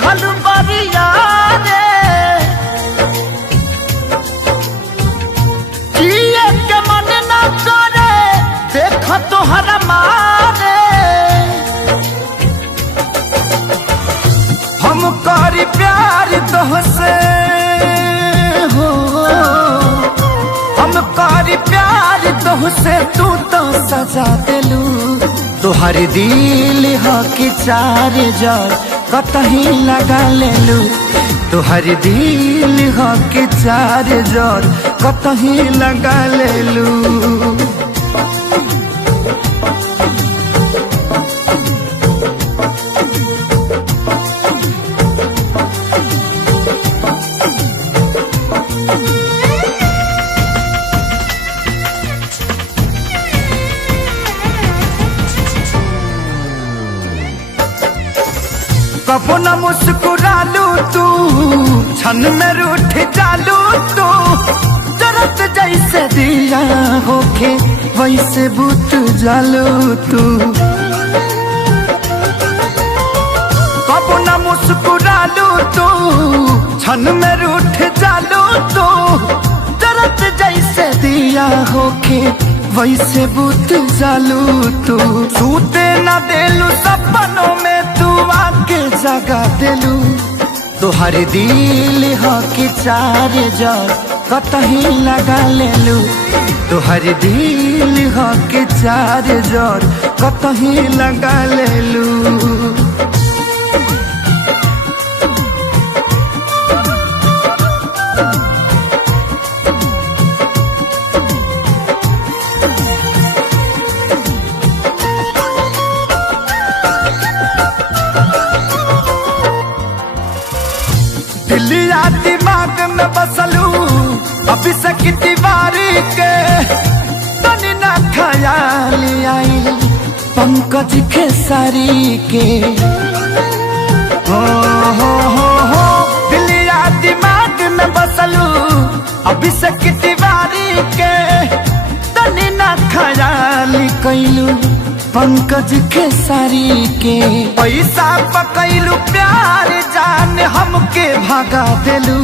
दिहल बरिया रे जिए के मन न करे देख तोहरा मारे हम करी प्यार तोहसे हो हम करी प्यार तोहसे तू तो सजा दिलू तोहर दिल हो कि चार जार कतही लगा लेलू तोहर दिल हो कि चार जार कतही लगा लेलू कबो न मुस्कुरालू तू क्षण में रूठ जालू तू जरत जैसे दिया होके वैसे बुत जालू तू कबो न मुस्कुरालू तू क्षण में रूठ जालू तू जरत जैसे दिया होके वैसे बुत जालू तू सूते न देलू सपनों में तू आके जगा देलू तोहर दिल हो कि चार जार कतही लगा लेलू तोहर दिल हो कि चार जार कतही लगा लेलू दिलिया दिमाग में बसलू अभी से की दीवारी के तनी ना ख्याल आई पंकज खेसारी के हो दिलिया दिमाग में बसलू अभी से की दीवारी के तनी ना ख्याल कैलू पंकज खेसारी के पैसा पकैलू प्यार जान हमके भागा देलू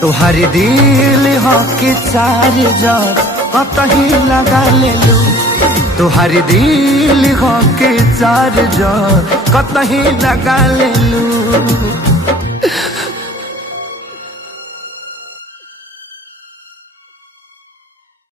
तोहर दिल हो कि चार जार कतही लगा लेलू तोहर दिल हो कि चार जार कतही लगा लेलू।